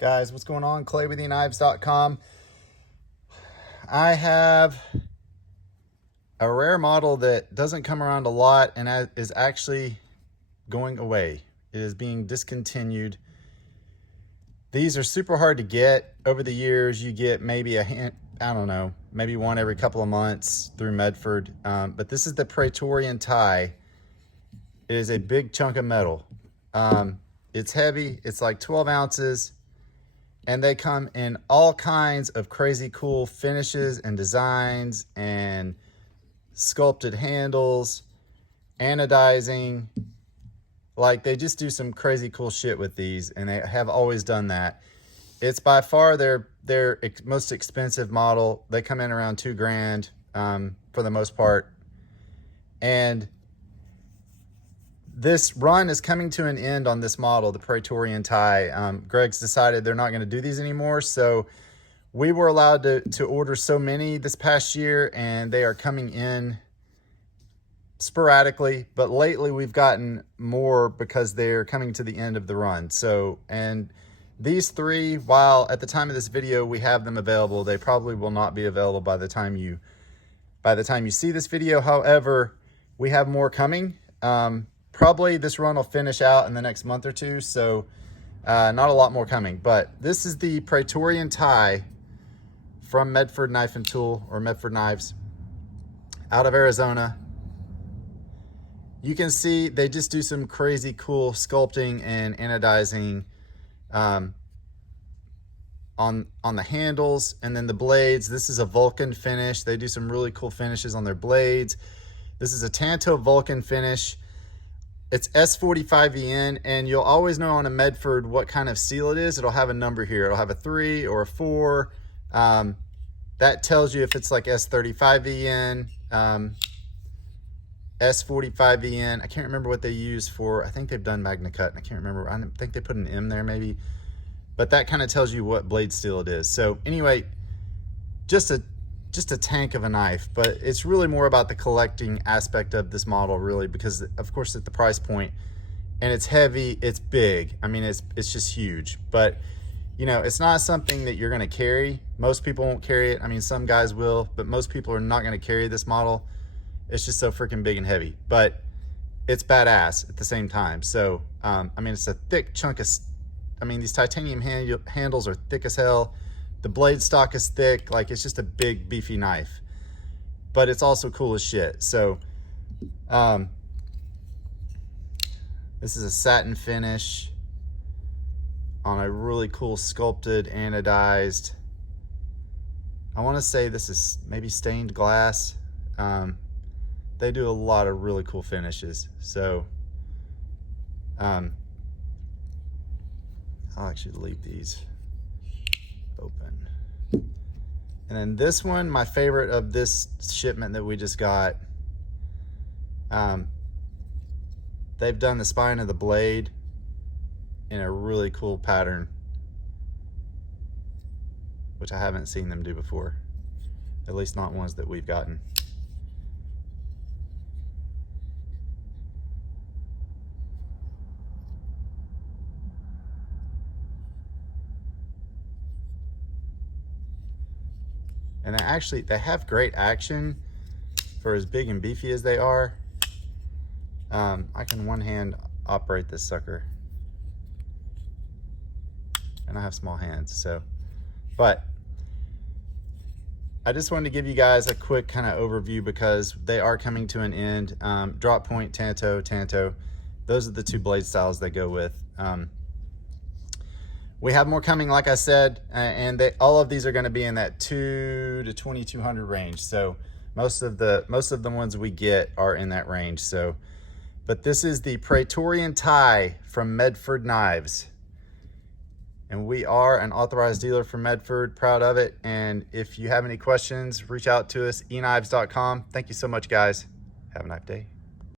Guys, what's going on? ClayWithYouKnives.com. I have a rare model that doesn't come around a lot and is actually going away. It is being discontinued. These are super hard to get. Over the years, you get maybe I don't know, maybe one every couple of months through Medford. But this is the Praetorian Ti. It is a big chunk of metal. It's heavy. It's like 12 ounces. And they come in all kinds of crazy cool finishes and designs and sculpted handles, anodizing. Like, they just do some crazy cool shit with these, and they have always done that. It's by far their most expensive model. They come in around $2,000 for the most part. And this run is coming to an end on this model, the Praetorian Ti. Greg's decided they're not going to do these anymore, so we were allowed to order so many this past year, and they are coming in sporadically, but lately we've gotten more because they're coming to the end of the run. So, and these three, while at the time of this video we have them available, they probably will not be available by the time you see this video. However, we have more coming. Probably this run will finish out in the next month or two, so not a lot more coming. But this is the Praetorian Ti from Medford Knife and Tool, or Medford Knives, out of Arizona. You can see they just do some crazy cool sculpting and anodizing on the handles, and then the blades. This is a Vulcan finish. They do some really cool finishes on their blades. This is a Tanto Vulcan finish. It's S45VN, and you'll always know on a Medford what kind of seal it is. It'll have a number here. It'll have a 3 or a 4. That tells you if it's like S35VN, S45VN. I can't remember what they use for. I think they've done Magna Cut, and I can't remember. I think they put an M there maybe. But that kind of tells you what blade steel it is. So anyway, just a tank of a knife, but it's really more about the collecting aspect of this model, really, because of course at the price point, and it's heavy, it's big. I mean, it's just huge. But you know, it's not something that you're going to carry. Most people won't carry it. I mean, some guys will, but most people are not going to carry this model. It's just so freaking big and heavy, but it's badass at the same time. So I mean, it's a thick chunk of, I mean, these titanium handles are thick as hell. The blade stock is thick. Like, it's just a big beefy knife, but it's also cool as shit. So this is a satin finish on a really cool sculpted anodized, I want to say this is maybe stained glass. They do a lot of really cool finishes. So I'll actually leave these open. And then this one, my favorite of this shipment that we just got, they've done the spine of the blade in a really cool pattern, which I haven't seen them do before, at least not ones that we've gotten. And they have great action for as big and beefy as they are. I can one hand operate this sucker, and I have small hands, so. But I just wanted to give you guys a quick kind of overview because they are coming to an end. Drop point, Tanto, those are the two blade styles they go with. We have more coming, like I said, and all of these are going to be in that 2 to 2200 range. So most of the ones we get are in that range. So, but this is the Praetorian Ti from Medford Knives, and we are an authorized dealer for Medford. Proud of it. And if you have any questions, reach out to us, eknives.com. Thank you so much, guys. Have a nice day.